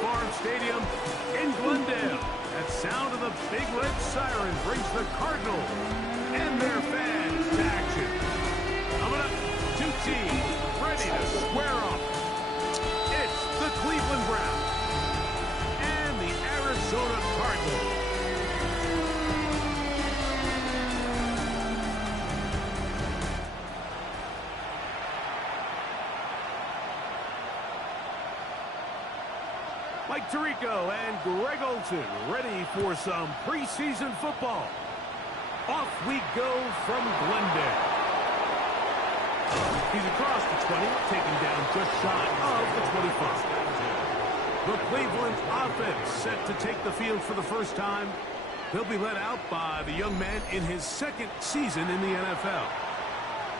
Farm Stadium in Glendale. That sound of the big red siren brings the Cardinals and their fans to action. Coming up, two teams ready to square off. It's the Cleveland Browns and the Arizona Cardinals. Mike Tirico and Greg Olsen ready for some preseason football. Off we go from Glendale. He's across the 20, taken down just shy of the 25. The Cleveland offense set to take the field for the first time. They'll be led out by the young man in his second season in the NFL.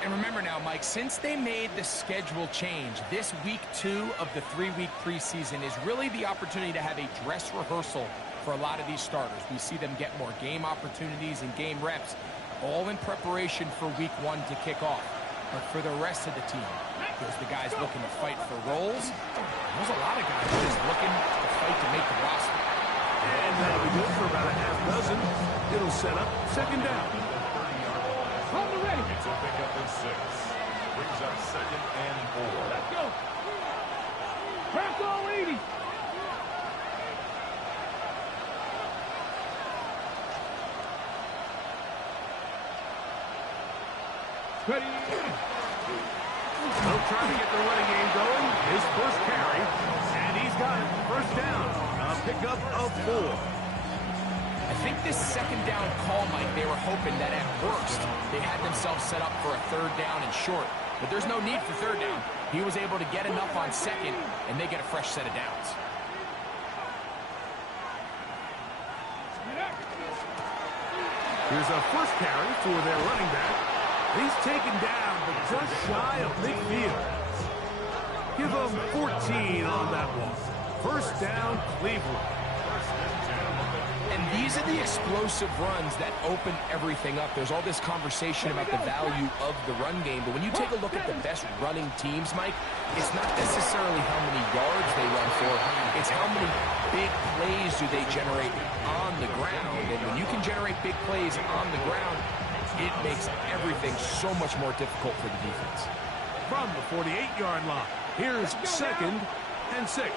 And remember now, Mike, since they made the schedule change, this week 2 of the 3-week preseason is really the opportunity to have a dress rehearsal for a lot of these starters. We see them get more game opportunities and game reps, all in preparation for week 1 to kick off. But for the rest of the team, there's the guys looking to fight for roles. There's a lot of guys just looking to fight to make the roster. And that'll be good for about a half dozen. It'll set up second down. Ready. It's a pickup of 6. Brings up 2nd and 4. Let's go. Crack all 80. Ready. They'll try to get the running game going. His first carry, and he's got it. First down. A pickup of 4. I think this second down call, Mike, they were hoping that at worst they had themselves set up for a 3rd down and short. But there's no need for 3rd down. He was able to get enough on 2nd, and they get a fresh set of downs. Here's a first carry for their running back. He's taken down, but just shy of midfield. Give him 14 on that one. First down, Cleveland. And these are the explosive runs that open everything up. There's all this conversation about the value of the run game, but when you take a look at the best running teams, Mike, it's not necessarily how many yards they run for, it's how many big plays do they generate on the ground. And when you can generate big plays on the ground, it makes everything so much more difficult for the defense. From the 48-yard line, here's 2nd and 6.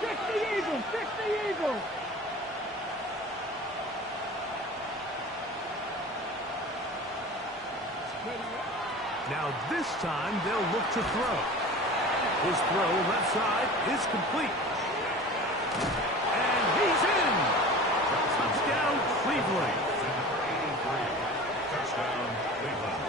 Fix the Eagle! Fix the Eagle! Now this time they'll look to throw. His throw left side is complete. And he's in! Touchdown Cleveland. Touchdown Cleveland.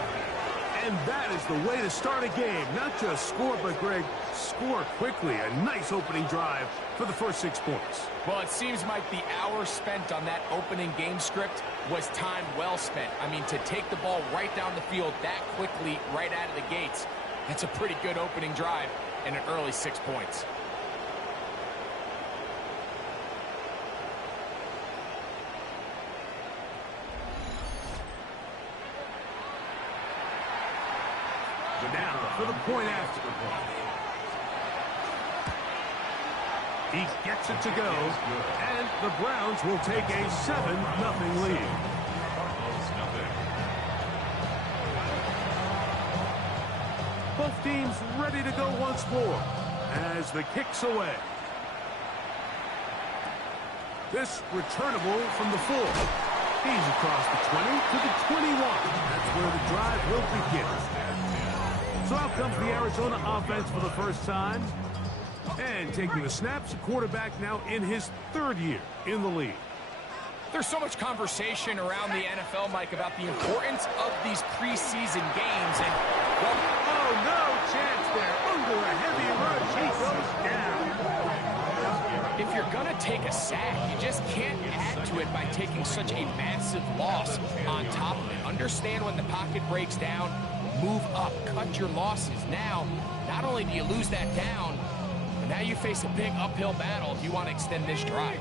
And that is the way to start a game. Not just score, but Greg, score quickly. A nice opening drive for the first 6 points. Well, it seems like the hour spent on that opening game script was time well spent. I mean, to take the ball right down the field that quickly, right out of the gates, that's a pretty good opening drive and an early 6 points. So now for the point after. He gets it to go, and the Browns will take a 7-0 lead. Both teams ready to go once more as the kick's away. This returnable from the 4. He's across the 20 to the 21. That's where the drive will begin. So out comes the Arizona offense for the first time. And taking the snaps, a quarterback now in his 3rd year in the league. There's so much conversation around the NFL, Mike, about the importance of these preseason games. And, well, oh, no chance there. Under a heavy rush, he goes down. If you're going to take a sack, you just can't add to it by taking such a massive loss on top of it. Understand when the pocket breaks down, move up, cut your losses. Now, not only do you lose that down, but now you face a big uphill battle if you want to extend this drive.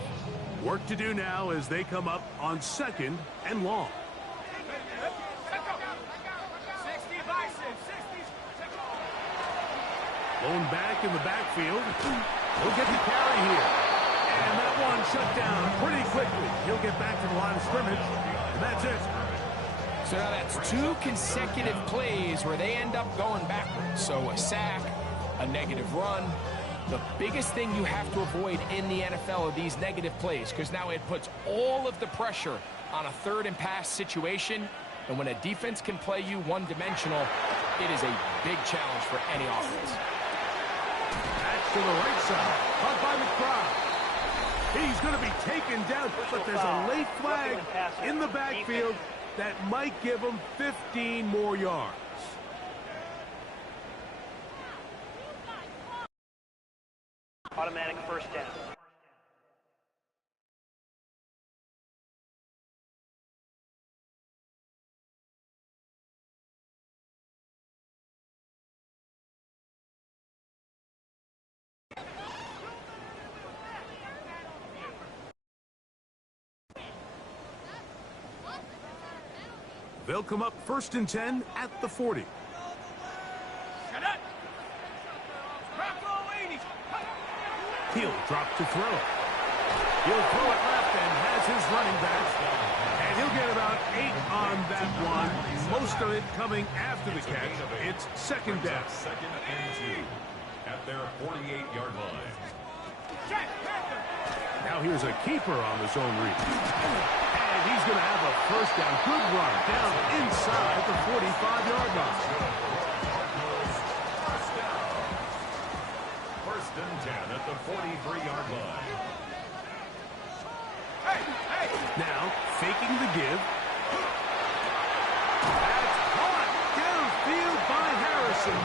Work to do now as they come up on 2nd and long. 60 Bison, 60. Blown back in the backfield. He'll get the carry here. shut down pretty quickly. He'll get back to the line of scrimmage, and that's it. So now that's 2 consecutive plays where they end up going backwards. So a sack, a negative run. The biggest thing you have to avoid in the NFL are these negative plays, because now it puts all of the pressure on a 3rd and pass situation. And when a defense can play you one-dimensional, it is a big challenge for any offense. Back to the right side, caught by the crowd. He's going to be taken down, but there's a late flag in the backfield that might give him 15 more yards. Automatic first down. They'll come up 1st and 10 at the 40. He'll drop to throw. He'll throw it left and has his running back. And he'll get about 8 on that one. Most of it coming after the catch. It's 2nd down. 2nd and 2 at their 48-yard line. Now here's a keeper on the zone read. And he's going to have a 1st down. Good run down inside the 45-yard line. 1st and 10 at the 43-yard line. Now faking the give. That's caught downfield by Harrison.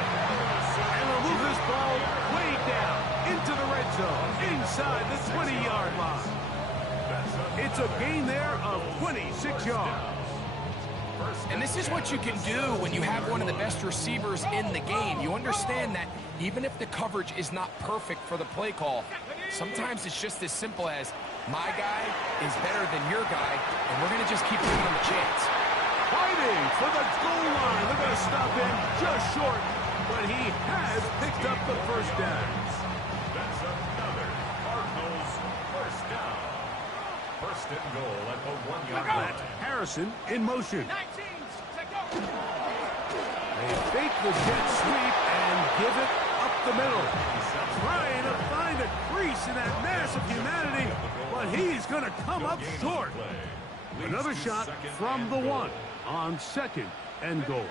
And they'll move this ball way down into the red zone inside the 20-yard line. It's a gain there of 26 yards. And this is what you can do when you have one of the best receivers in the game. You understand that even if the coverage is not perfect for the play call, sometimes it's just as simple as, my guy is better than your guy, and we're going to just keep giving him a chance. Fighting for the goal line. They're going to stop him just short, but he has picked up the 1st down. That's another Cardinals 1st down. 1st and goal at the 1-yard line. That's Harrison in motion. They fake the jet sweep and give it up the middle. Trying to find a crease in that mass of humanity, but he's going to come up short. Another shot from the 1 on 2nd and goal.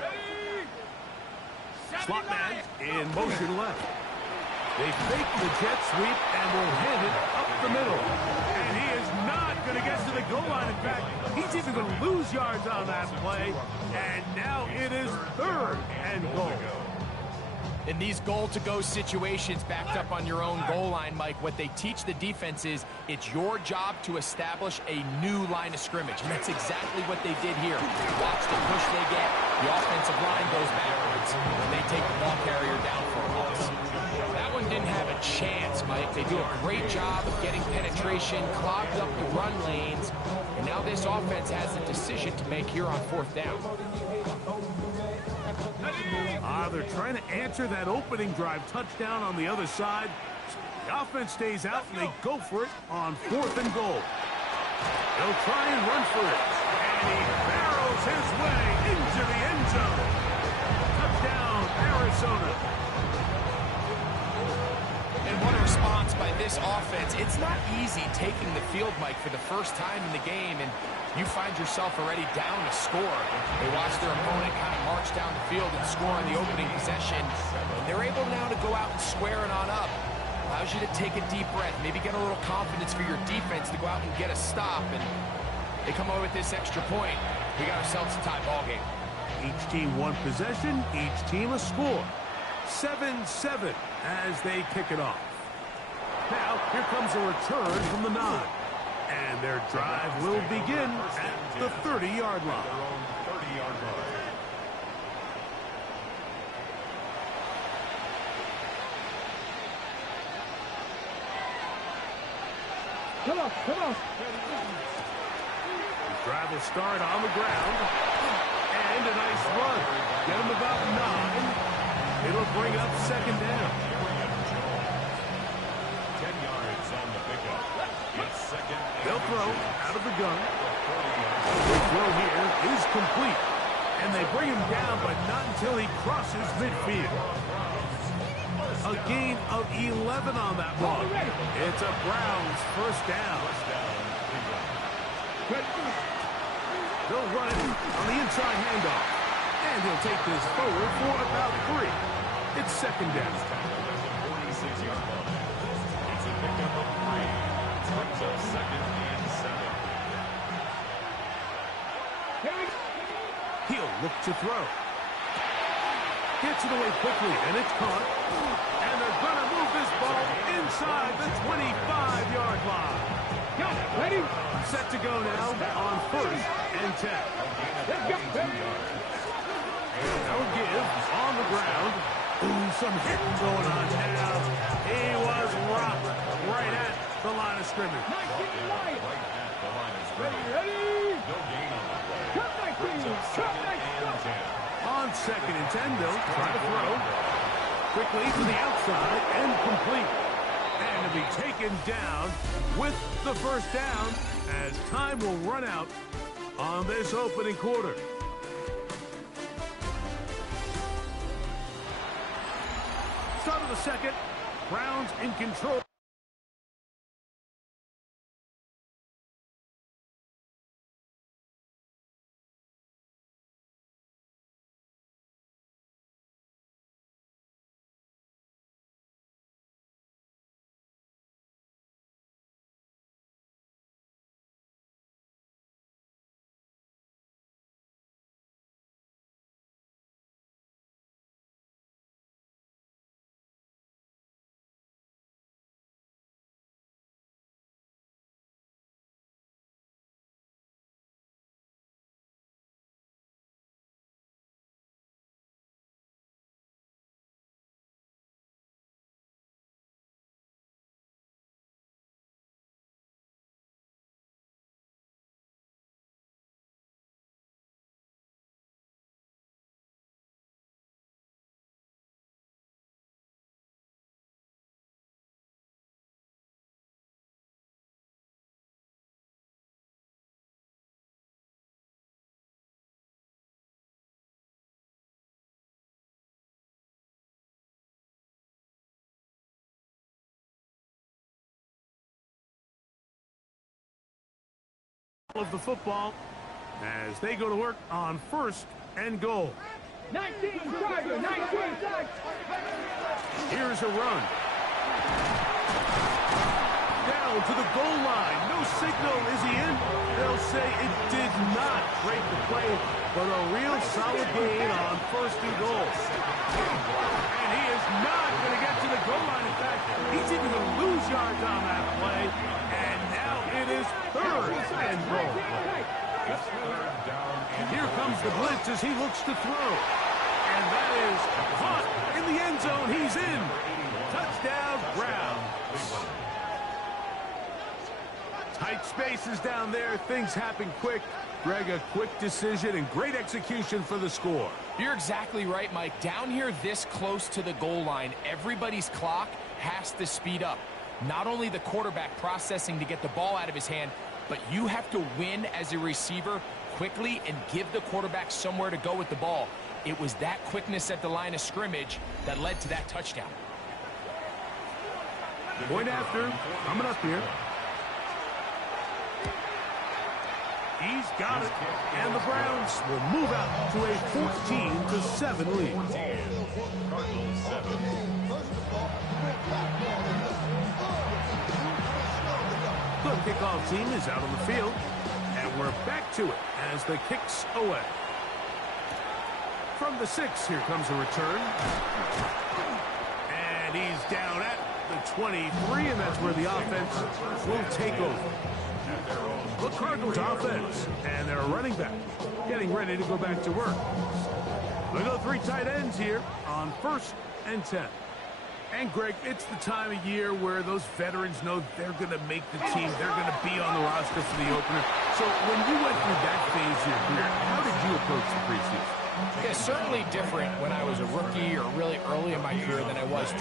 Slot man in motion left. They fake the jet sweep and will hand it up the middle. And he is not going to get to the goal line. In fact, he's even going to lose yards on that play. And now it is 3rd and goal. In these goal-to-go situations backed up on your own goal line, Mike, what they teach the defense is it's your job to establish a new line of scrimmage. And that's exactly what they did here. Watch the push they get. The offensive line goes backwards, and they take the ball carrier down for a loss. That one didn't have a chance, Mike. They do a great job of getting penetration, clogged up the run lanes, and now this offense has a decision to make here on 4th down. They're trying to answer that opening drive touchdown on the other side. The offense stays out, and they go for it on 4th and goal. They'll try and run for it. And he barrels his way into the end zone. Touchdown, Arizona. And what a response by this offense. It's not easy taking the field, Mike, for the first time in the game, and you find yourself already down to score. They watch their opponent kind of march down the field and score on the opening possession. They're able now to go out and square it on up. Allows you to take a deep breath, maybe get a little confidence for your defense to go out and get a stop. And they come away with this extra point. We got ourselves a tie ball game. Each team one possession, each team a score. 7-7 as they kick it off. Now, here comes a return from the 9. And their drive will begin at the 30-yard line. Their own 30-yard line. Come on, come on. The drive will start on the ground. And a nice run. Get him about 9. It'll bring up 2nd down. 10 yards on the pickup. It's 2nd They'll throw out of the gun. The throw here is complete. And they bring him down, but not until he crosses midfield. A gain of 11 on that one. It's a Browns first down. They'll run it on the inside handoff. And he'll take this forward for about 3. It's second down. 46-yard line. It's a pickup of 3. Brings up second and 7. He'll look to throw. Gets it away quickly, and it's caught. And they're going to move this ball inside the 25-yard line. Got it. Ready? Set to go now on first and 10. Let's go. Now give on the ground. Ooh, some hitting going on now. He was rocked right at the line of scrimmage. Right at the line of scrimmage. Ready? No gain on the play. Come back, Brings up please. second and 10. On second and 10, they'll try to throw. Quickly to the outside and complete. And to be taken down with the first down as time will run out on this opening quarter. Start of the second. Browns in control. Of the football as they go to work on first and goal. 19, driver, 19. Here's a run. Down to the goal line. No signal. Is he in? They'll say it did not break the play, but a real solid gain on first and goal. And he is not going to get to the goal line. In fact, he's even going to lose yards on that play. And now it is third and goal. Here comes the blitz as he looks to throw. And that is caught in the end zone. He's in. Touchdown, Browns. Tight spaces down there. Things happen quick. Greg, a quick decision and great execution for the score. You're exactly right, Mike. Down here this close to the goal line, everybody's clock has to speed up. Not only the quarterback processing to get the ball out of his hand, but you have to win as a receiver quickly and give the quarterback somewhere to go with the ball. It was that quickness at the line of scrimmage that led to that touchdown. Point after, coming up here. He's got it, and the Browns will move out to a 14-7 lead. Cardinals 7. The kickoff team is out on the field, and we're back to it as the kick's away. From the 6, here comes a return. And he's down at the 23, and that's where the offense will take over. The Cardinals offense, and their running back getting ready to go back to work. They go 3 tight ends here on first and 10. And, Greg, it's the time of year where those veterans know they're going to make the team. They're going to be on the roster for the opener. So when you went through that phase of your career, how did you approach the preseason? Yeah, certainly different when I was a rookie or really early in my career than I was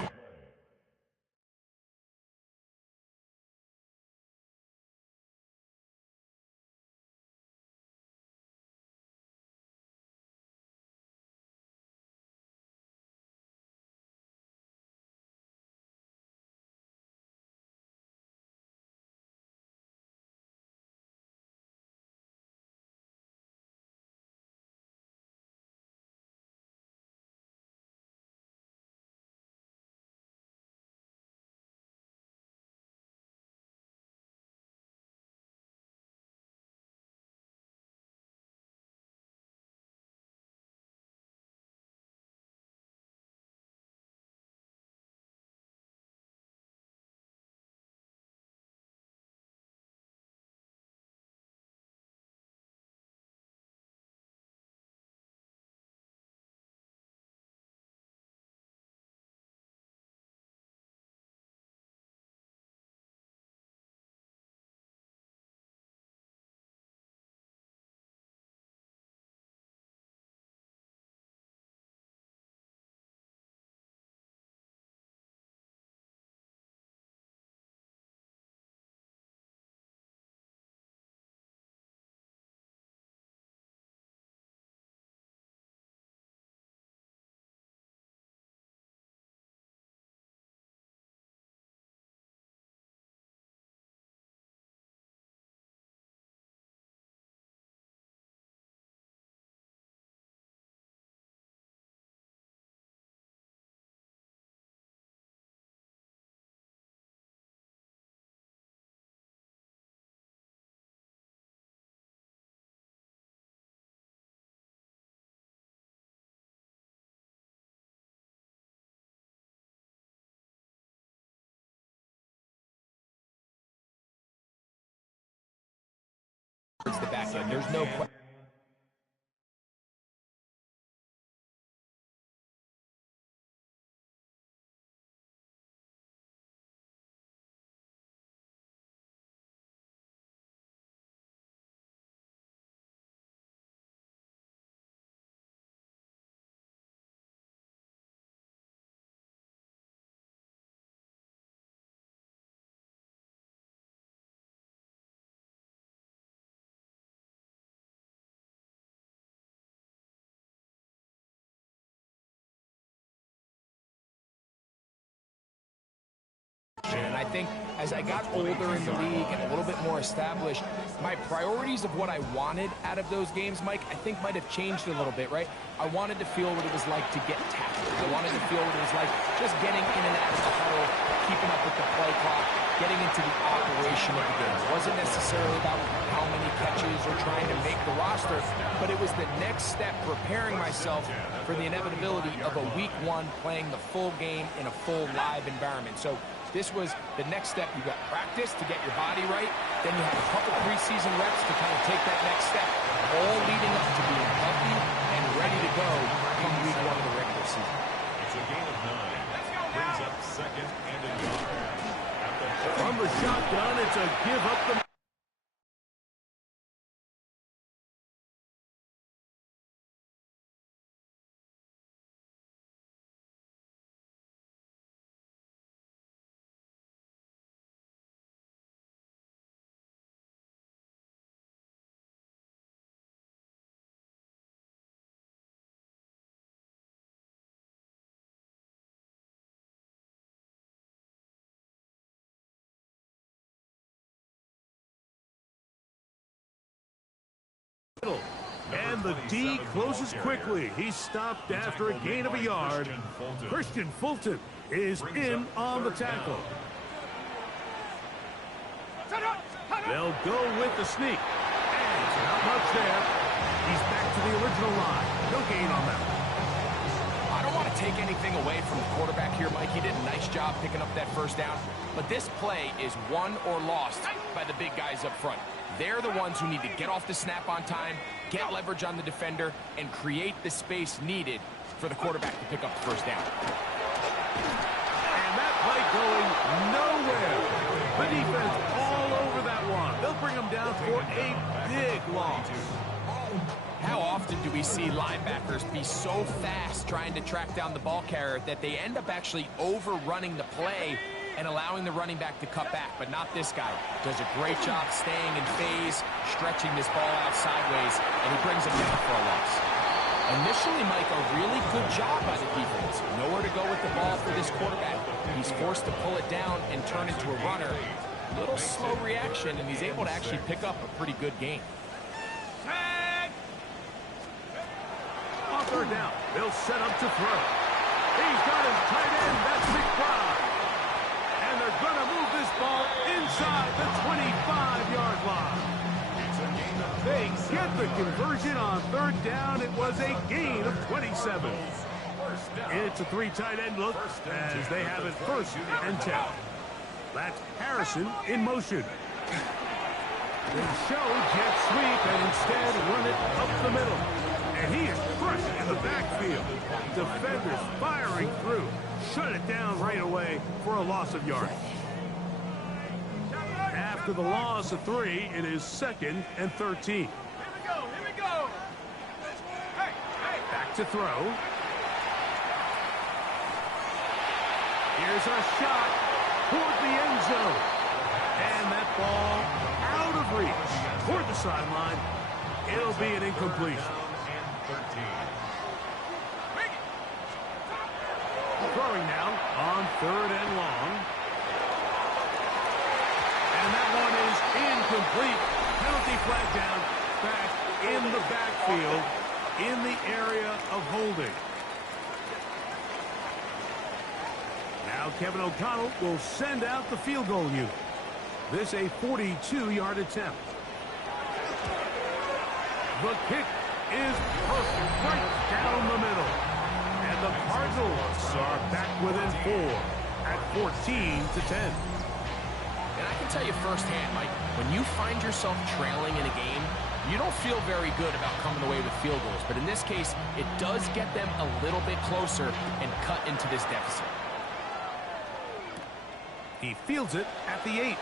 towards the back end. There's no question. And I think as I got older in the league and a little bit more established, my priorities of what I wanted out of those games, Mike, I think might have changed a little bit, right? I wanted to feel what it was like to get tackled. I wanted to feel what it was like just getting in and out of the huddle, keeping up with the play clock, getting into the operation of the game. It wasn't necessarily about how many catches or trying to make the roster, but it was the next step, preparing myself for the inevitability of a week one playing the full game in a full live environment. So this was the next step. You got practice to get your body right. Then you have a couple preseason reps to kind of take that next step, all leading up to being healthy and ready to go come week one of the regular season. It's a gain of 9. Brings up second and a yard. From the shotgun, it's a give up the... And the D closes quickly. He's stopped after a gain of a yard. Christian Fulton is in on the tackle. They'll go with the sneak. And not much there. He's back to the original line. No gain on that. I don't want to take anything away from the quarterback here, Mike. He did a nice job picking up that first down. But this play is won or lost by the big guys up front. They're the ones who need to get off the snap on time, get leverage on the defender, and create the space needed for the quarterback to pick up the first down. And that play going nowhere. The defense all over that one. They'll bring him down for a big loss. How often do we see linebackers be so fast trying to track down the ball carrier that they end up actually overrunning the play and allowing the running back to cut back? But not this guy. Does a great job staying in phase, stretching this ball out sideways, and he brings it down for a loss. Initially, Mike, a really good job by the defense. Nowhere to go with the ball for this quarterback. He's forced to pull it down and turn into a runner. Little slow reaction, and he's able to actually pick up a pretty good gain. On third down, they'll set up to throw. He's got his tight end. That's McBride. And they're going to move this ball inside the 25-yard line. They get the conversion on third down. It was a gain of 27. It's a three tight end look as they have it first and 10. That's Harrison in motion. They show jet sweep and instead run it up the middle. And he is crushed in the backfield. Defenders firing through. Shut it down right away for a loss of yardage. After the loss of 3, it is second and 13. Here we go. Hey. Back to throw. Here's a shot toward the end zone. And that ball out of reach toward the sideline. It'll be an incompletion. Throwing now on third and long. And that one is incomplete. Penalty flag down back in the backfield in the area of holding. Now Kevin O'Connell will send out the field goal unit. This a 42-yard attempt. The kick is perfect right down the middle. And the Cardinals are back within 4 at 14-10. And I can tell you firsthand, Mike, when you find yourself trailing in a game, you don't feel very good about coming away with field goals. But in this case, it does get them a little bit closer and cut into this deficit. He fields it at the 8.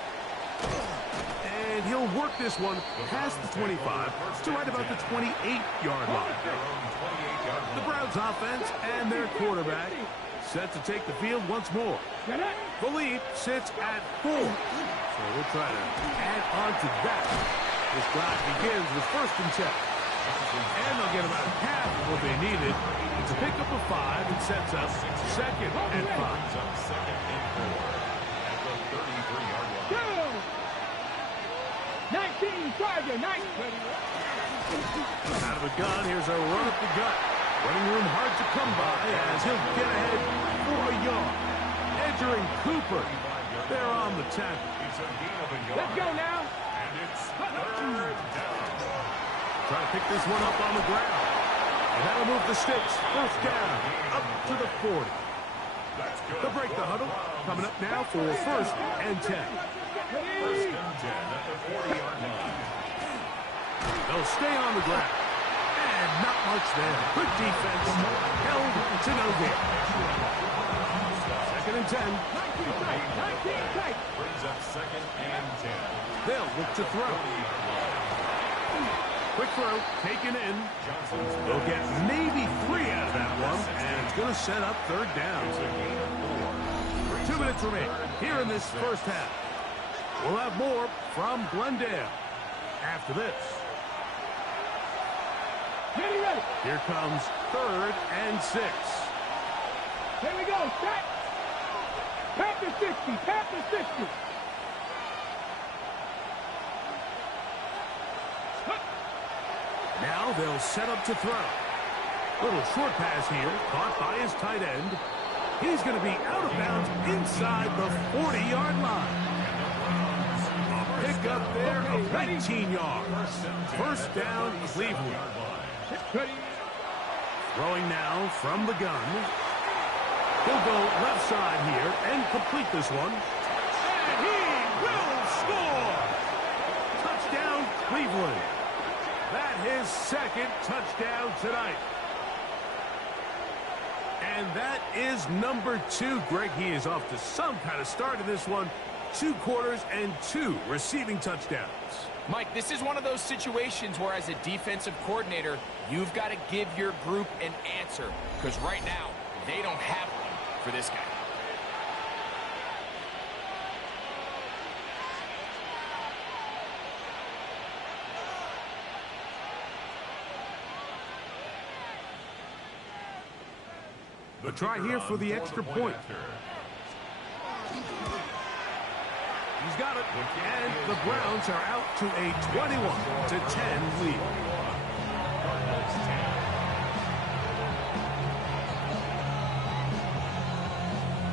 And he'll work this one past the 25 to right about the 28-yard line. The Browns offense and their quarterback set to take the field once more. The lead sits at 4. So we'll try to add on to that. This drive begins with 1st and 10. And they'll get about half of what they needed. It's a pickup of 5 and sets up 2nd and 5. 19, Tiger, 19. Out of the gun, here's a run up the gut. Running room hard to come by as he'll get ahead for a yard. Entering Cooper. They're on the tackle. Let's go now. And it's 3rd down. Try to pick this one up on the ground. And that'll move the sticks. 1st down. Up to the 40. They'll break the huddle. Coming up now for 1st and 10. 1st and 10 at the 40-yard line. They'll stay on the ground. And not much there. Good defense. Held to no gain. 2nd and 10. 19 tight. Brings up 2nd and 10. They'll look to throw. Quick throw, taken in. They'll get maybe 3 out of that one, and it's going to set up 3rd down. 2 minutes remain here in this 1st half. We'll have more from Glendale after this. Ready, ready. Here comes 3rd and 6. Here we go. Set. Tap the 60. Tap the 60. Now they'll set up to throw. Little short pass here, caught by his tight end. He's going to be out of bounds inside the 40-yard line. A pick up there of 19 yards. 1st down, Cleveland. Throwing now from the gun. He'll go left side here and complete this one. And he will score! Touchdown, Cleveland. That his 2nd touchdown tonight. And that is number 2. Greg, he is off to some kind of start in this one. 2 quarters and 2 receiving touchdowns. Mike, this is one of those situations where as a defensive coordinator, you've got to give your group an answer. Because right now, they don't have one for this guy. The try here for the extra point. He's got it, and the Browns are out to a 21-10 lead.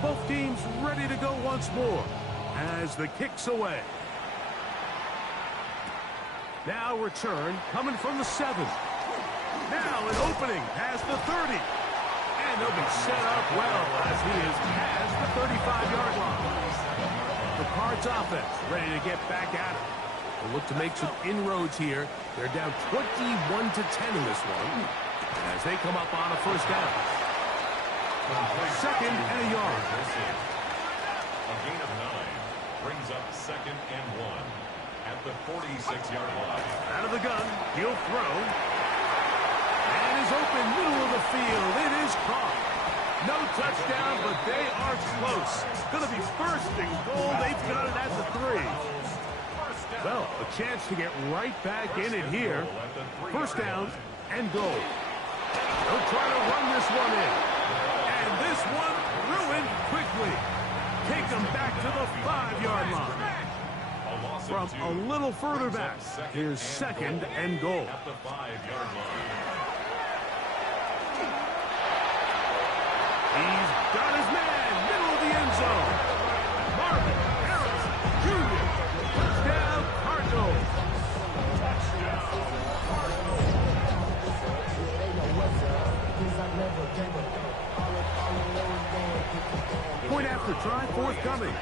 Both teams ready to go once more as the kick's away. Now return coming from the 7. Now an opening past the 30. And they'll be set up well as he is past the 35-yard line. The Cards offense ready to get back at it. They'll look to make some inroads here. They're down 21-10 in this one as they come up on a 1st down. 2nd and a yard. A gain of 9 brings up 2nd and 1 at the 46-yard line. Out of the gun, he'll throw. And is open middle of the field. It is caught. No touchdown, but they are close. Going to be 1st and goal. They've got it at the 3. Well, a chance to get right back in it here. 1st down and goal. They'll try to run this one in. And this one ruined quickly. Take them back to the 5-yard line. From a little further back, here's 2nd and goal. At the 5-yard line. He's got his man, middle of the end zone. Marvin Harrison Jr. Touchdown, Cardinals. Point after try forthcoming.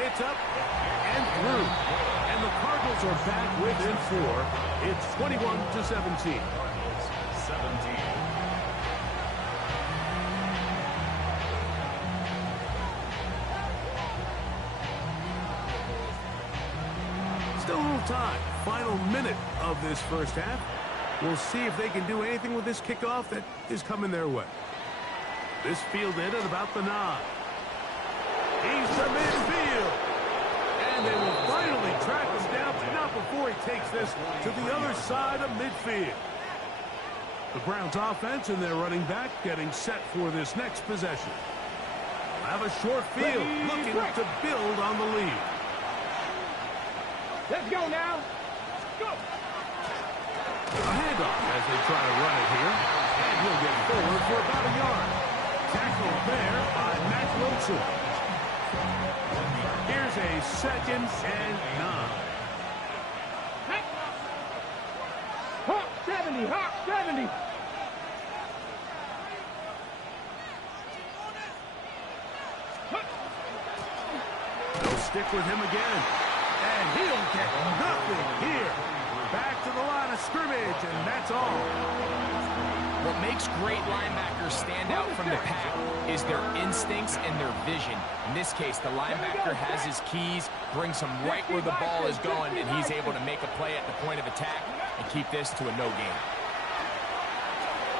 It's up and through. And the Cardinals are back within 4. It's 21-17. 17. Still a little time. Final minute of this first half. We'll see if they can do anything with this kickoff that is coming their way. This fielded at about the 9. He's to midfield. And they will finally track him down, but not before he takes this to the other side of midfield. The Browns offense and their running back getting set for this next possession. Have a short field, looking to build on the lead. Let's go now. Go. A handoff as they try to run it here. And he'll get forward for about a yard. Tackled there by Matt Wilson. Here's a 2nd and 9. Hawk 70, Hawk 70. They'll stick with him again. And he'll get nothing here. Back to the line of scrimmage, and that's all. What makes great linebackers stand out from the pack is their instincts and their vision. In this case, the linebacker has his keys, brings him right where the ball is going, and he's able to make a play at the point of attack and keep this to a no gain.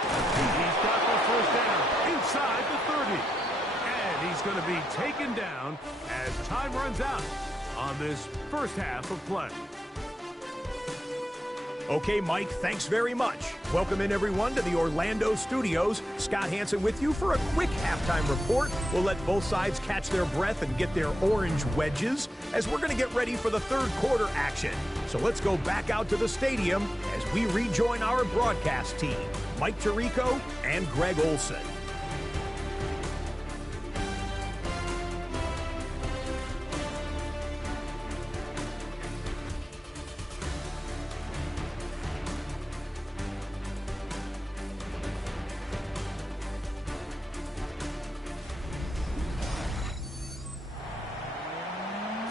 He's got the first down inside the 30. And he's going to be taken down as time runs out on this first half of play. Okay, Mike, thanks very much. Welcome in, everyone, to the Orlando studios. Scott Hansen with you for a quick halftime report. We'll let both sides catch their breath and get their orange wedges as we're going to get ready for the third quarter action. So let's go back out to the stadium as we rejoin our broadcast team, Mike Tirico and Greg Olson.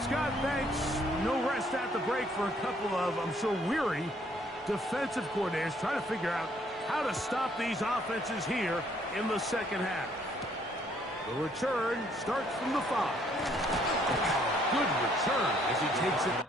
Scott, thanks. No rest at the break for a couple of, I'm sure, weary defensive coordinators trying to figure out how to stop these offenses here in the second half. The return starts from the 5. Good return as he takes it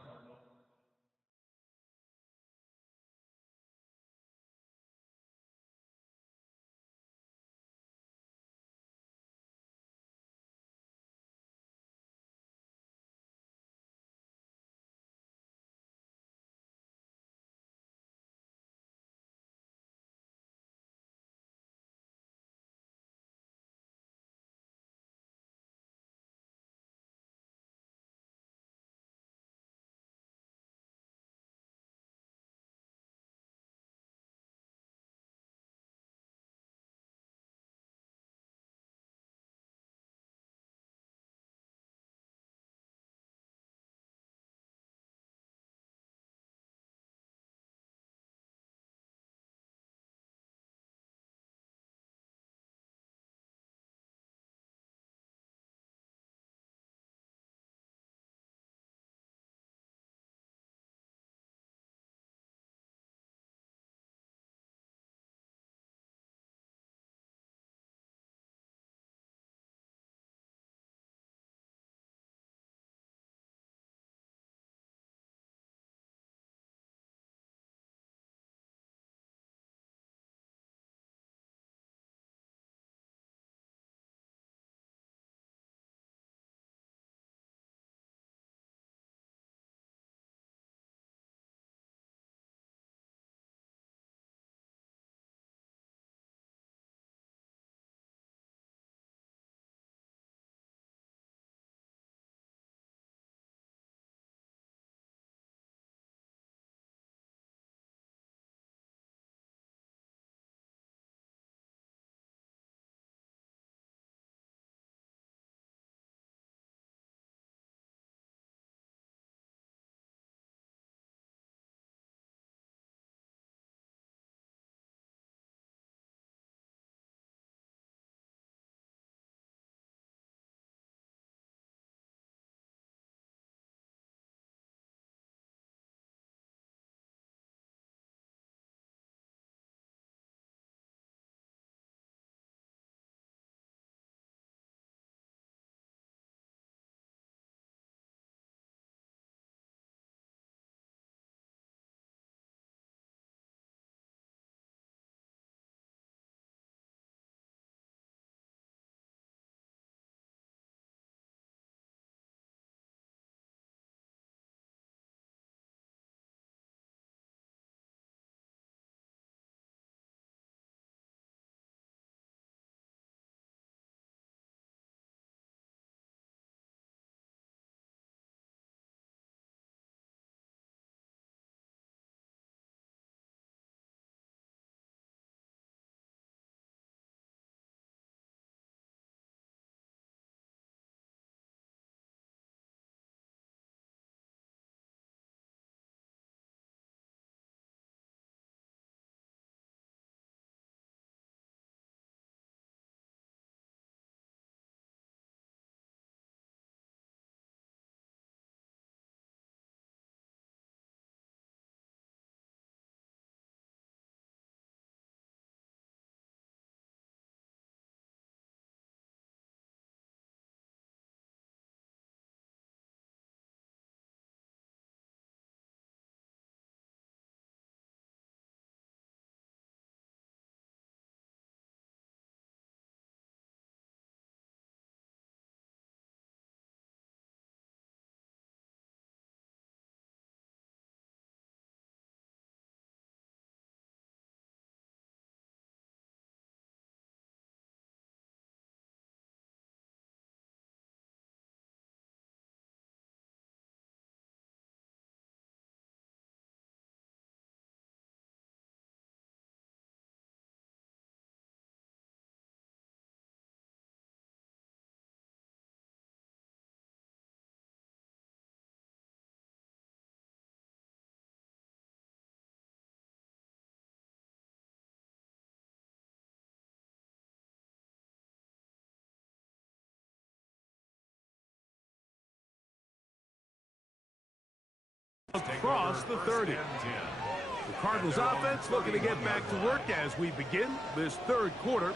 across the 30. The Cardinals offense looking to get back to work as we begin this third quarter.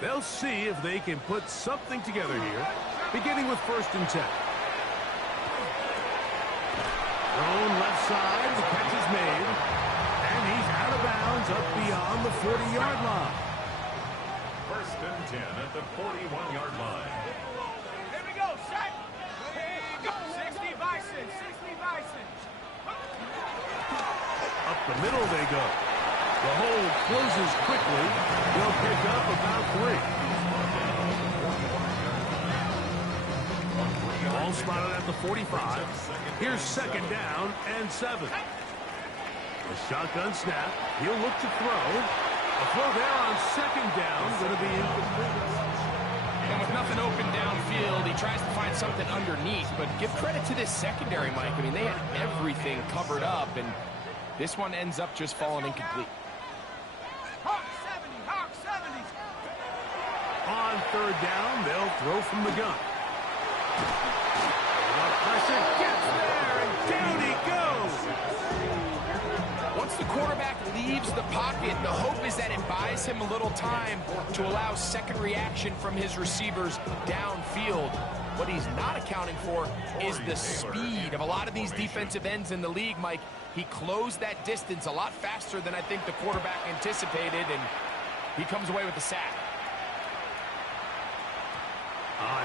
They'll see if they can put something together here, beginning with 1st and 10. Thrown left side, the catch is made, and he's out of bounds up beyond the 40-yard line. 1st and 10 at the 41-yard line. Here we go, set. Here we go. 60 Bison, 60 Bison. Up the middle they go. The hole closes quickly. They'll pick up about 3. Ball spotted at the 45. Here's 2nd down and 7. A shotgun snap. He'll look to throw. A throw there on 2nd down. Going to be incomplete. And with nothing open downfield, he tries to find something underneath. But give credit to this secondary, Mike. I mean, they had everything covered up, and this one ends up just falling incomplete. Hawk 70, Hawk 70. On 3rd down, they'll throw from the gun. Pressure gets there, and down he goes. Once the quarterback leaves the pocket, the hope is that it buys him a little time to allow second reaction from his receivers downfield. What he's not accounting for is the speed of a lot of these defensive ends in the league, Mike. He closed that distance a lot faster than I think the quarterback anticipated, and he comes away with the sack.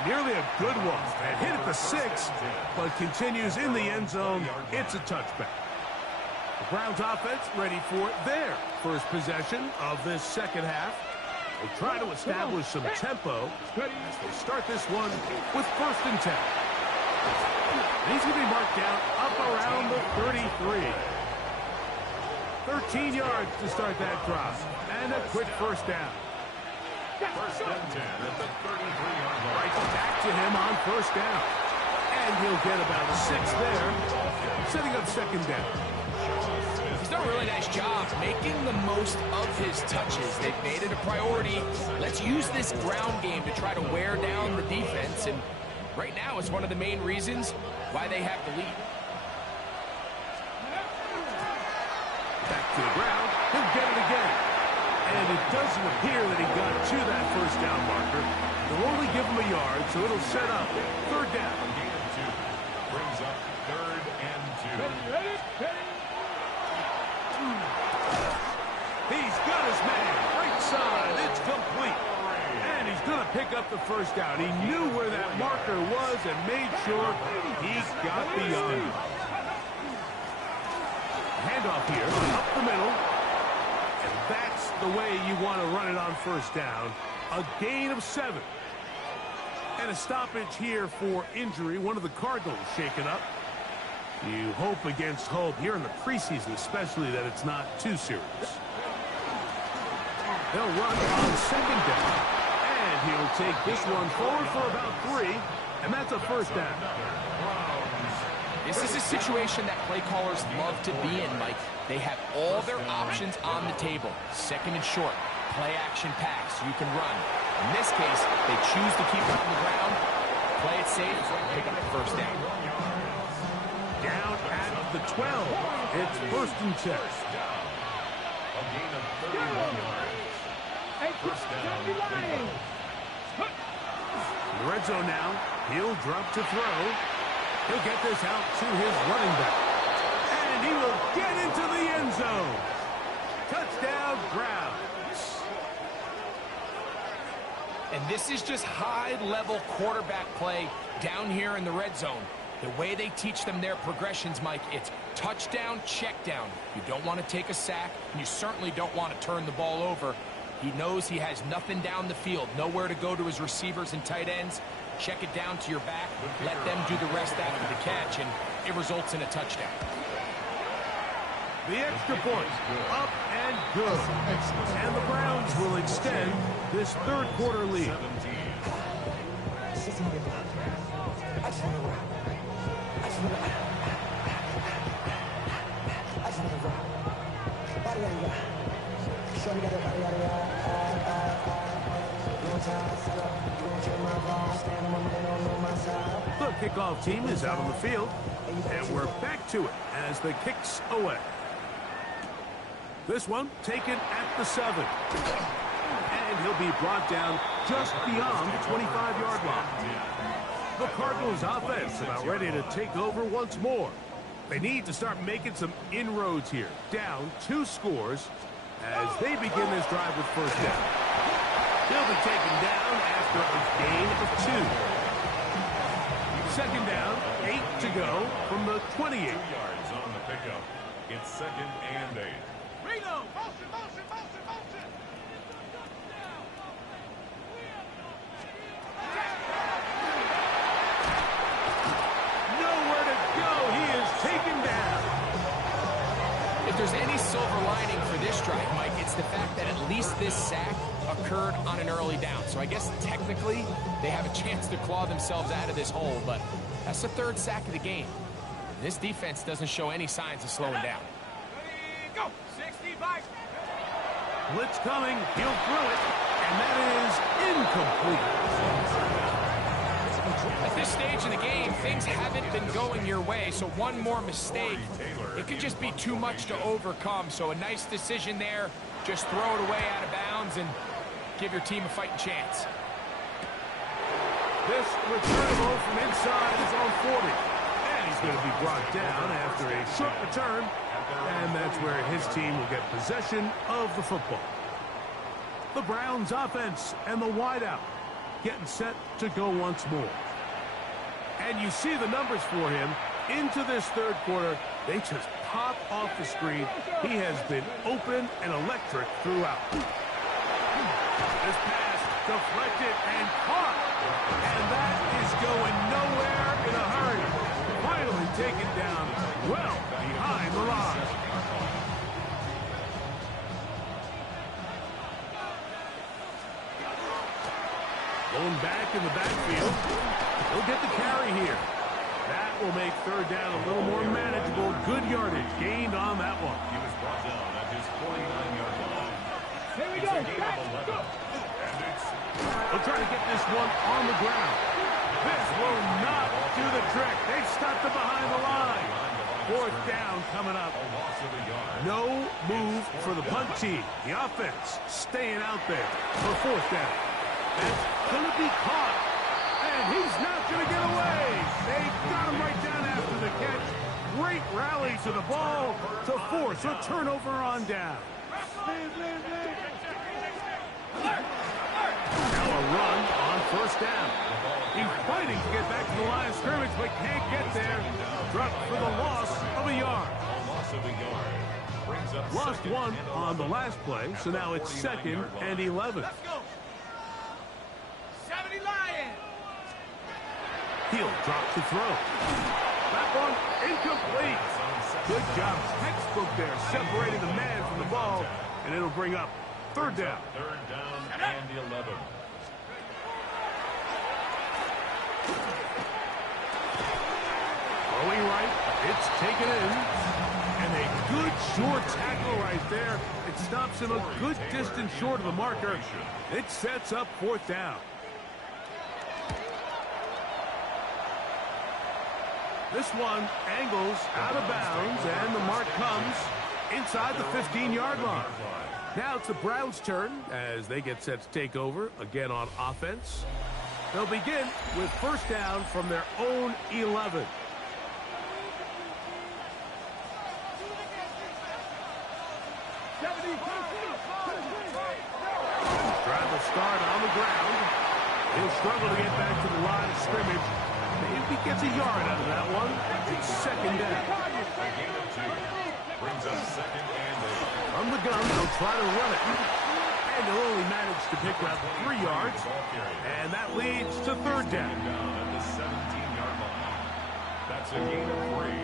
Nearly a good one. And hit at the 6, but continues in the end zone. It's a touchback. The Browns offense ready for their first possession of this second half. They try to establish some tempo as they start this one with 1st and 10. And he's going to be marked down up around the 33. 13 yards to start that drive. And a quick 1st down. 1st and 10 at the 33-yard line. Right back to him on 1st down. And he'll get about a 6 there, setting up 2nd down. He's done a really nice job making the most of his touches. They've made it a priority. Let's use this ground game to try to wear down the defense. And right now, it's one of the main reasons why they have the lead. Back to the ground. He'll get it again. And it doesn't appear that he got to that 1st down marker. They'll only give him a yard, so it'll set up 3rd down. Gain of 2. Brings up 3rd and 2. He's got his man. Right side. It's complete. And he's going to pick up the 1st down. He knew where that marker was and made sure he got beyond it. Handoff here. Up the middle. And that's the way you want to run it on 1st down. A gain of 7. And a stoppage here for injury. One of the Cardinals shaken up. You hope against hope here in the preseason, especially, that it's not too serious. They'll run on 2nd down. And he'll take this one forward for about 3. And that's a 1st down. This is a situation that play callers love to be in, Mike. They have all their options on the table. 2nd and short, play action pass, you can run. In this case, they choose to keep it on the ground, play it safe, pick up the 1st down. Down at the 12. It's 1st and 10. A gain of 31 yards. Hey, 1st down. In the red zone now. He'll drop to throw. He'll get this out to his running back. And he will get into the end zone. Touchdown, Browns. And this is just high-level quarterback play down here in the red zone. The way they teach them their progressions, Mike, it's touchdown, check down. You don't want to take a sack, and you certainly don't want to turn the ball over. He knows he has nothing down the field, nowhere to go to his receivers and tight ends. Check it down to your back, let them do the rest after the catch, and it results in a touchdown. The extra point, up and good. And the Browns will extend this third quarter lead. 17. The kickoff team is out on the field, and we're back to it as the kick's away. This one taken at the 7. And he'll be brought down just beyond the 25-yard line. The Cardinals offense about ready to take over once more. They need to start making some inroads here. Down 2 scores as they begin this drive with first down. He'll be taken down after a gain of 2. Second down, 8 to go from the 28. 2 yards on the pickup. It's 2nd and 8. Reno, motion, motion, motion, motion. Nowhere to go. He is taken down. If there's any silver lining for this drive, Mike, it's the fact that at least this sack occurred on an early down. So I guess technically they have a chance to claw themselves out of this hole, but that's the 3rd sack of the game. This defense doesn't show any signs of slowing down. Ready, go. 65. Blitz coming. He'll throw it. And that is incomplete. At this stage in the game, things haven't been going your way, so one more mistake, it could just be too much to overcome. So a nice decision there. Just throw it away out of bounds and give your team a fighting chance. This returnable from inside his own 40. And he's going to be brought down after a short return. And that's where his team will get possession of the football. The Browns offense and the wideout getting set to go once more. And you see the numbers for him into this 3rd quarter. They just pop off the screen. He has been open and electric throughout. This pass deflected and caught. And that is going nowhere in a hurry. Finally taken down well behind the line. Going back in the backfield. He'll get the carry here. That will make 3rd down a little more manageable. Good yardage gained on that one. He was brought down at his 49-yard line. Here we It's go. a gain of 11. And it's They'll try to get this one on the ground. This will not do the trick. They've stopped it behind the line. 4th down coming up. a loss of a yard. No move for the punt team. The offense staying out there for 4th down. That's going to be caught. And he's not going to get away. They got him right down after the catch. Great rally to the ball to force a turnover on down. Now a run on 1st down. He's fighting to get back to the line of scrimmage, but can't get there. Dropped for the loss of a yard. A loss of a yard. Brings up Lost 2nd one and on the 11. last play, so now it's 2nd and 11. Let's go. 70 Lions. He'll drop the throw. That one incomplete. Good job. Textbook there, separating the man from the ball, and it'll bring up 3rd down. 3rd down and 11. Throwing right, it's taken in. And a good short tackle right there. It stops him a good distance short of the marker. It sets up 4th down. This one angles out of bounds, and the mark comes inside the 15-yard line. Now it's the Browns' turn as they get set to take over again on offense. They'll begin with 1st down from their own 11. Drive will start on the ground. He'll struggle to get back to the line of scrimmage. Maybe gets a yard out of that one. It's 2nd down. A gain of 2. Brings up 2nd and 8. From the gun, they'll try to run it. And they'll only manage to pick up 3 yards. And that leads to 3rd down. Down at the 17-yard line. That's a gain of 3.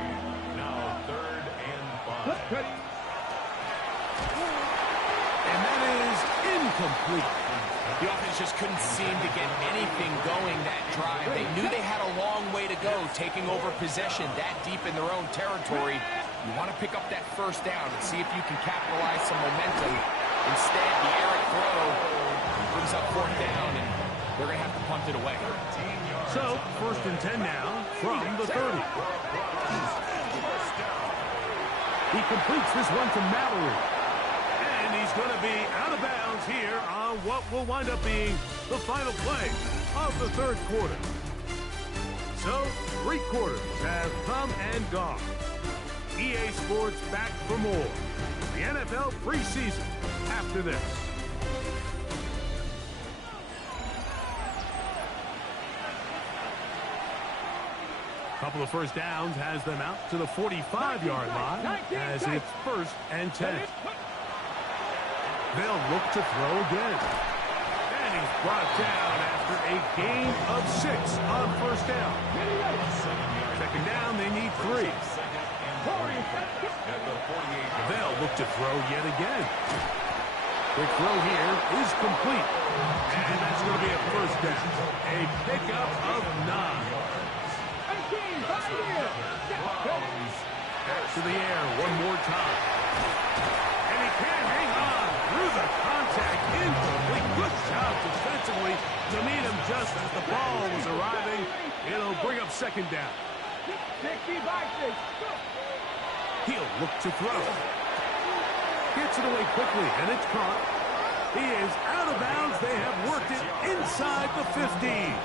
Now 3rd and 5. And that is incomplete. The offense just couldn't seem to get anything going that drive. They knew they had a long way to go, taking over possession that deep in their own territory. You want to pick up that 1st down and see if you can capitalize some momentum. Instead, the errant throw brings up 4th down, and they're going to have to punt it away. So, 1st and 10 now from the 30. He completes this one to Mallory. And he's going to be out of bounds here on what will wind up being the final play of the 3rd quarter. So, 3 quarters have come and gone. EA Sports back for more. The NFL preseason after this. Couple of first downs has them out to the 45-yard line as it's 1st and 10. They'll look to throw again. And he's brought down after a gain of 6 on 1st down. 2nd down, they need 3. They'll look to throw yet again. Quick throw here is complete. And that's going to be a 1st down. A pickup of 9. Back to the air one more time. And he can't hang on through the contact. Incomplete. Good job defensively to meet him just as the ball was arriving. It'll bring up 2nd down. He'll look to throw. Gets it away quickly, and it's caught. He is out of bounds. They have worked it inside the 15.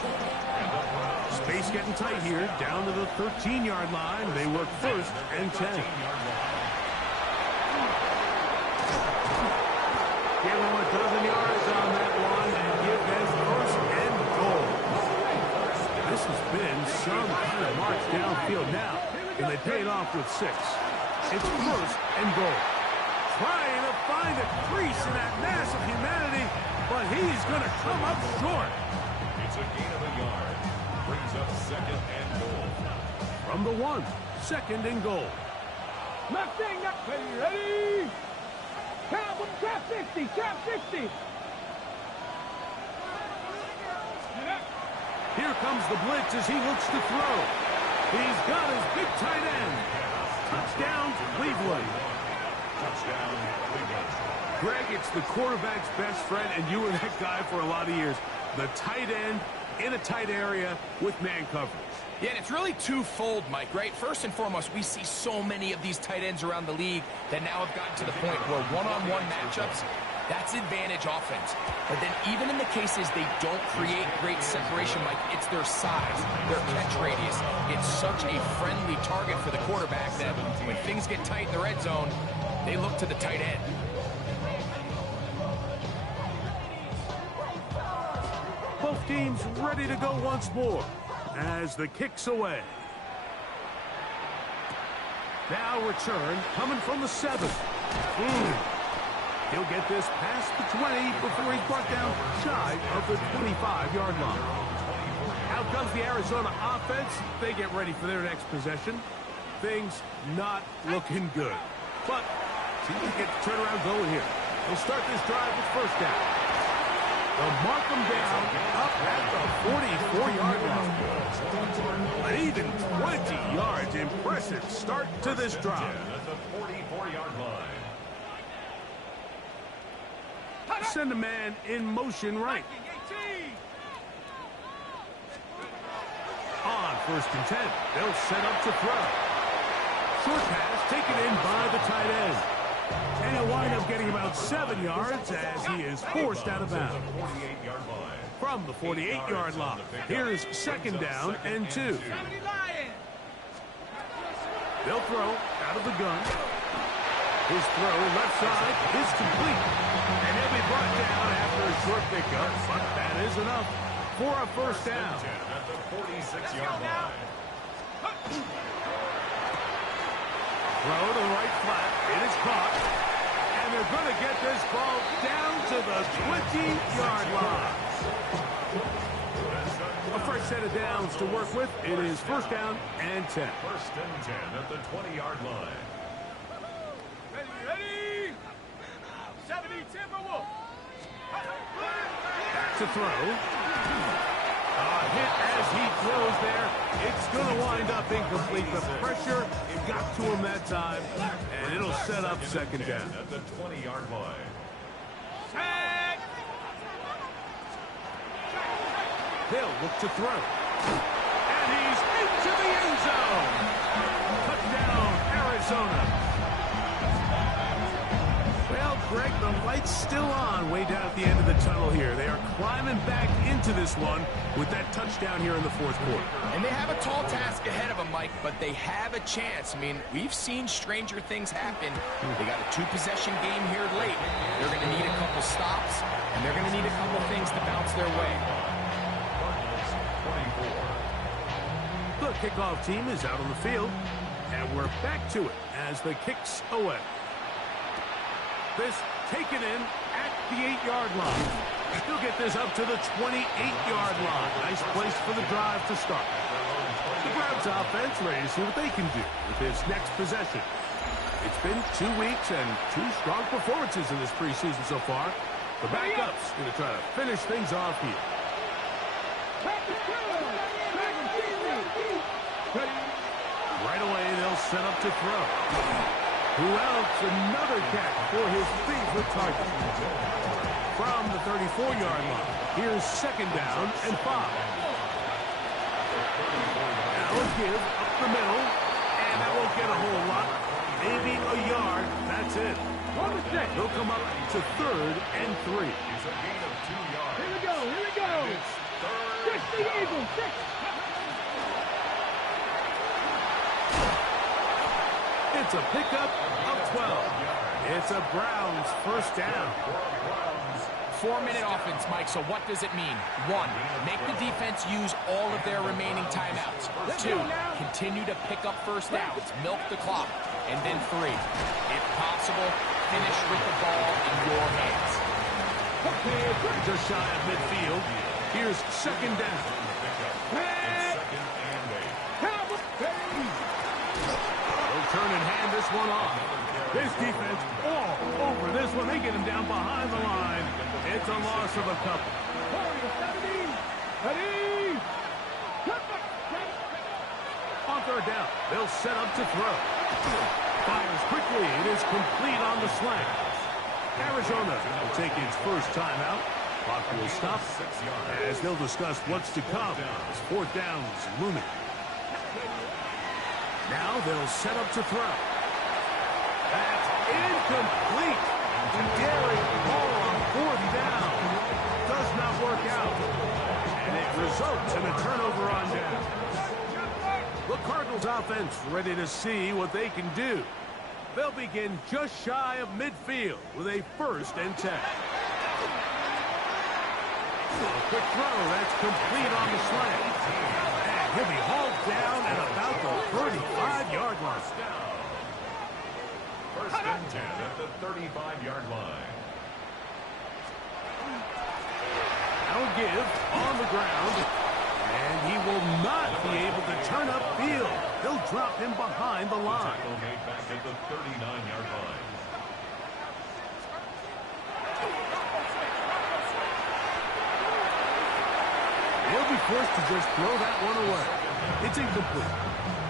Space getting tight here, down to the 13-yard line. They work 1st and 10. Give them a dozen yards on that one and give them 1st and goal. This has been some kind of march downfield now, and they paid off with 6. It's 1st and goal. Trying to find a crease in that mass of humanity, but he's going to come up short. It's a gain of a yard. Brings up 2nd and goal. From the 1, 2nd and goal. Nothing, ready? Trap 50, trap 50. Here comes the blitz as he looks to throw. He's got his big tight end. Touchdown, Cleveland. Touchdown, Cleveland. Greg, it's the quarterback's best friend, and you were that guy for a lot of years. The tight end in a tight area with man coverage. Yeah, and it's really twofold, Mike, right? First and foremost, we see so many of these tight ends around the league that now have gotten to the point where one-on-one matchups, that's advantage offense. But then even in the cases they don't create great separation, Mike, it's their size, their catch radius. It's such a friendly target for the quarterback that when things get tight in the red zone, they look to the tight end. Both teams ready to go once more as the kick's away. Now return coming from the 7. He'll get this past the 20 before he's brought down shy of the 25-yard line. Out comes the Arizona offense. They get ready for their next possession. Things not looking good. But seems to get the turnaround going here. They'll start this drive with 1st down. They'll mark them down up at the 44-yard line. An even 20 yards. Impressive start to this drive. At the 44-yard line. Send a man in motion right. On 1st and 10, they'll set up to throw. Short pass taken in by the tight end. And he'll wind up getting about 7 yards as he is forced out of bounds. From the 48-yard line, here's 2nd down and 2. They'll throw out of the gun. His throw left side is complete. And he'll be brought down after a short pickup, but that is enough for a 1st down. At the 46-yard line. Throw to the right flat. It is caught. And they're going to get this ball down to the 20-yard line. A fresh set of downs to work with. It is 1st down and 10. 1st and 10 at the 20-yard line. Ready? 70 Timberwolves. Back to throw. Hit as he throws there. It's going to wind up incomplete. The pressure got to him that time, and it'll set up 2nd down. At the 20-yard line. They'll look to throw. And he's into the end zone. Touchdown, Arizona. Well, Greg, the light's still on way down at the end of the tunnel here. They are climbing back into this one with that touchdown here in the fourth quarter. And they have a tall task ahead of them, Mike, but they have a chance. I mean, we've seen stranger things happen. They got a two-possession game here late. They're going to need a couple stops, and they're going to need a couple things to bounce their way. The kickoff team is out on the field, and we're back to it as the kick's away. This taken in at the 8-yard line. He'll get this up to the 28-yard line. Nice place for the drive to start. The Browns offense ready to see what they can do with this next possession. It's been 2 weeks and 2 strong performances in this preseason so far. The backup's going to try to finish things off here. Right away, they'll set up to throw. Who else? Another catch for his favorite target. From the 34-yard line, here's second down and 5. Now a give up the middle, and that won't get a whole lot. Maybe a yard. That's it. They'll come up to 3rd and 3. It's a gain of 2 yards. Here we go, here we go. It's 3rd. 6 the Eagles, 6. It's a pickup of 12. It's a Browns first down. 4-minute offense, Mike, so what does it mean? 1, make the defense use all of their remaining timeouts. 2, continue to pick up first downs, milk the clock. And then 3, if possible, finish with the ball in your hands. Just shy of midfield. Here's second down. They'll turn and hand this one off. This defense all over this one. They get him down behind the line. It's a loss of a couple. On third down, they'll set up to throw. Fires quickly. It is complete on the slant. Arizona will take its first timeout. Clock will stop as they'll discuss what's to come as fourth down's looming. Now they'll set up to throw. That's incomplete. Daring ball on fourth down. Does not work out. And it results in a turnover on down. The Cardinals offense ready to see what they can do. They'll begin just shy of midfield with a 1st and 10. A quick throw. That's complete on the slant. And he'll be hauled down at about the 35-yard line. First and 10 at the 35-yard line. Now give on the ground. And he will not be able to turn upfield. They'll drop him behind the line. Tackle made back at the 39-yard line. They'll be forced to just throw that one away. It's incomplete.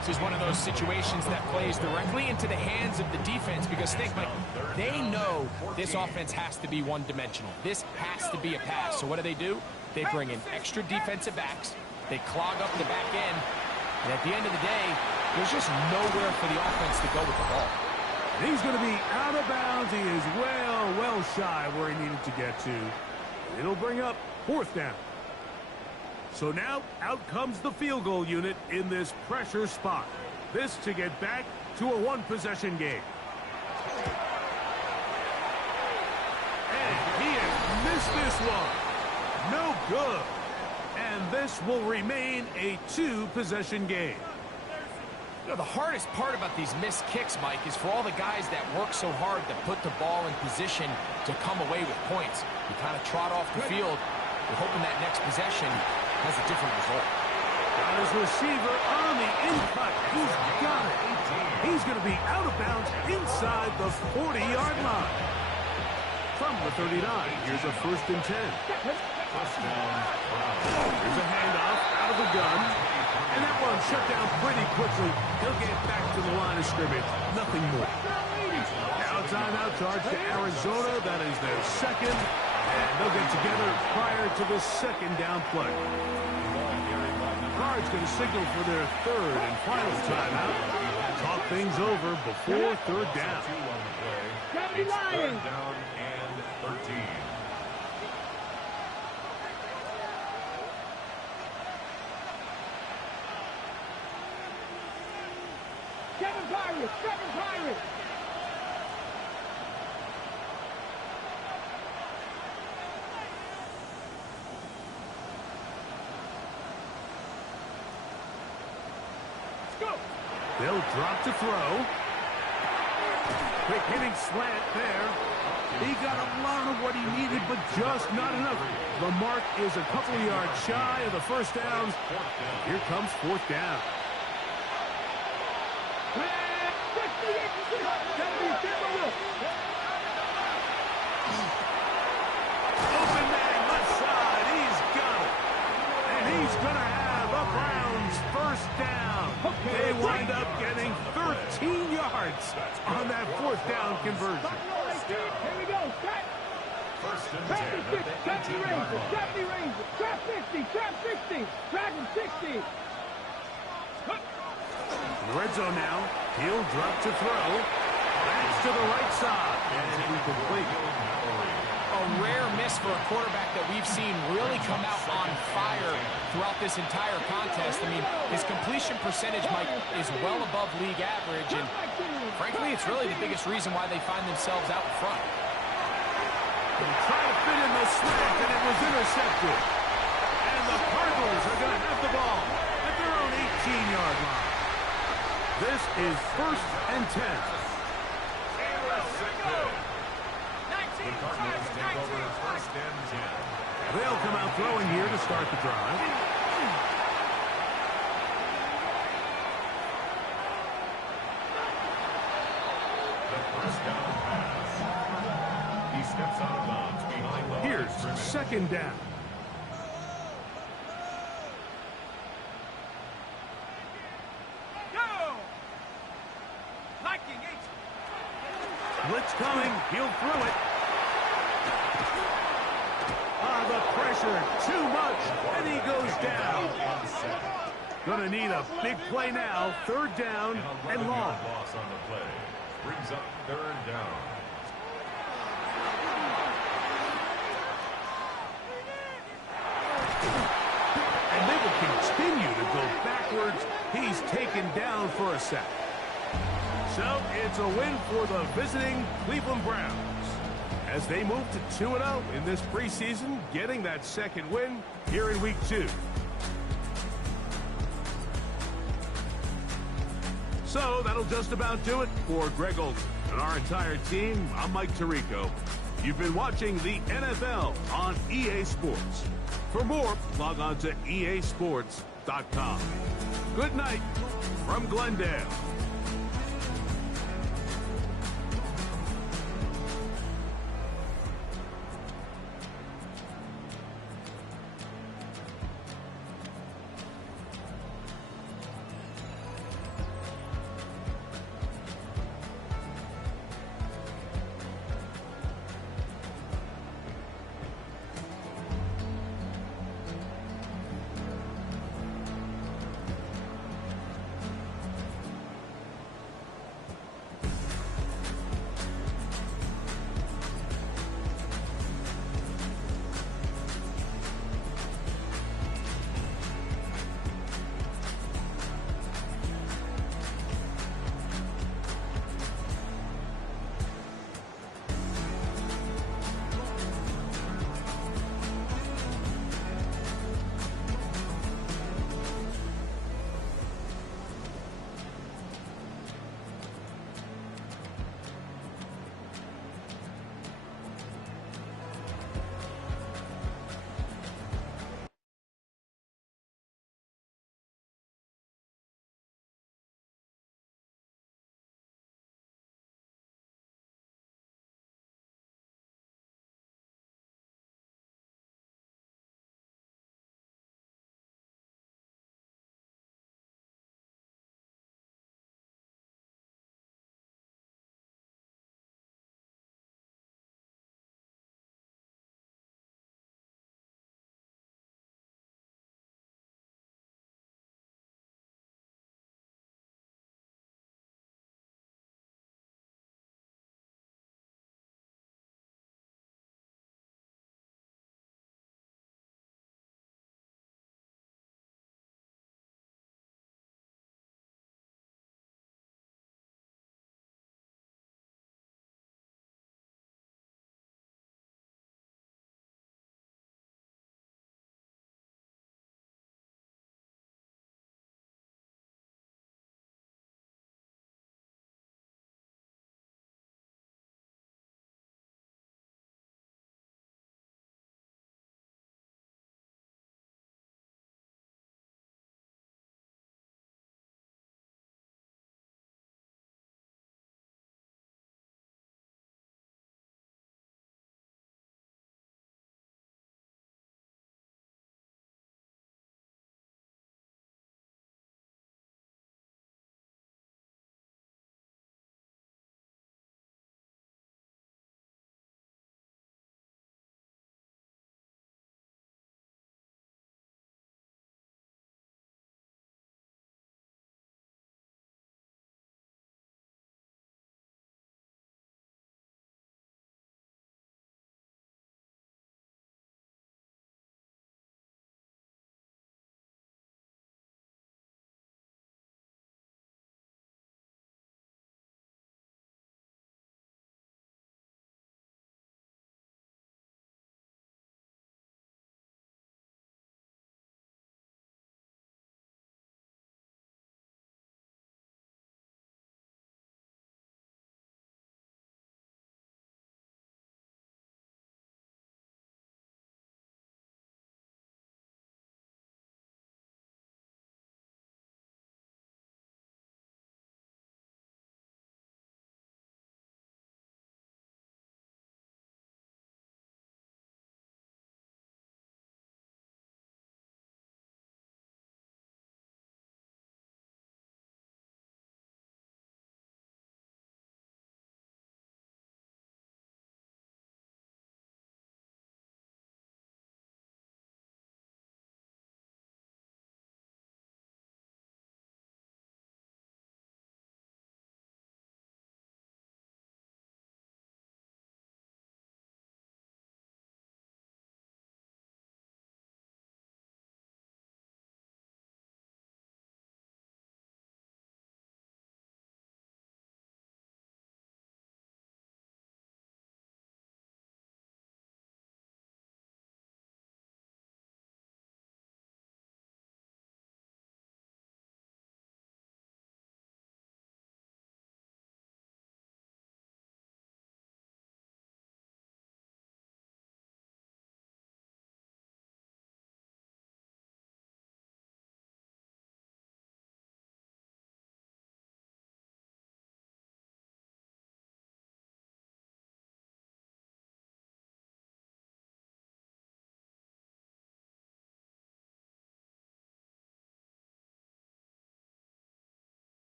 This is one of those situations that plays directly into the hands of the defense because think, Mike, they know this offense has to be one-dimensional. This has to be a pass. So what do? They bring in extra defensive backs. They clog up the back end. And at the end of the day, there's just nowhere for the offense to go with the ball. And he's going to be out of bounds. He is well shy where he needed to get to. It'll bring up fourth down. So now, out comes the field goal unit in this pressure spot. This to get back to a one-possession game. And he has missed this one. No good. And this will remain a two-possession game. You know, the hardest part about these missed kicks, Mike, is for all the guys that work so hard to put the ball in position to come away with points. You kind of trot off the field. You're hoping that next possession has a different result. Got his receiver on the in-cut. He's got it. He's going to be out of bounds inside the 40-yard line. From the 39, here's a 1st and 10. Here's a handoff out of the gun. And that one shut down pretty quickly. He'll get back to the line of scrimmage. Nothing more. Now timeout charge to Arizona. That is their second. And they'll get together prior to the second down play. guard's going to signal for their third and final timeout. Talk things over before third down. It's third down and 13. Seven Pirates! Seven Pirates! Let's go! They'll drop to throw. Quick hitting slant there. He got a lot of what he needed, but just not enough. The mark is a couple of yards shy of the first down. Here comes fourth down. Open man, left side. He's got it. And he's going to have the Browns first down. They wind up getting 13 yards on that fourth down conversion. Here we go. Set. First and 10 Trap the at 6. the Trap the 18-yard Ranger. line. Trap the Ranger. Trap 50. Trap 60. Trap him 60. In the red zone now. He'll drop to throw. That's to the right side. And it'll be complete. A rare miss for a quarterback that we've seen really come out on fire throughout this entire contest. I mean, his completion percentage, Mike, is well above league average, and frankly, it's really the biggest reason why they find themselves out in front. They try to fit in the slant, and it was intercepted. And the Cardinals are going to have the ball at their own 18-yard line. This is first and 10. The Cardinals take over first and 10. They'll come out throwing here to start the drive. The first down pass. He steps out of bounds behind the Here's line of scrimmage. second down. Go! Liking it. Blitz coming. He'll throw it. Ah, the pressure. Too much. And he goes down. Gonna need a big play now. Third down and long. Loss on the play. Brings up third down. And they will continue to go backwards. He's taken down for a sack. So it's a win for the visiting Cleveland Browns as they move to 2-0 in this preseason, getting that second win here in Week 2. So that'll just about do it for Greg Olson and our entire team. I'm Mike Tirico. You've been watching the NFL on EA Sports. For more, log on to easports.com. Good night from Glendale.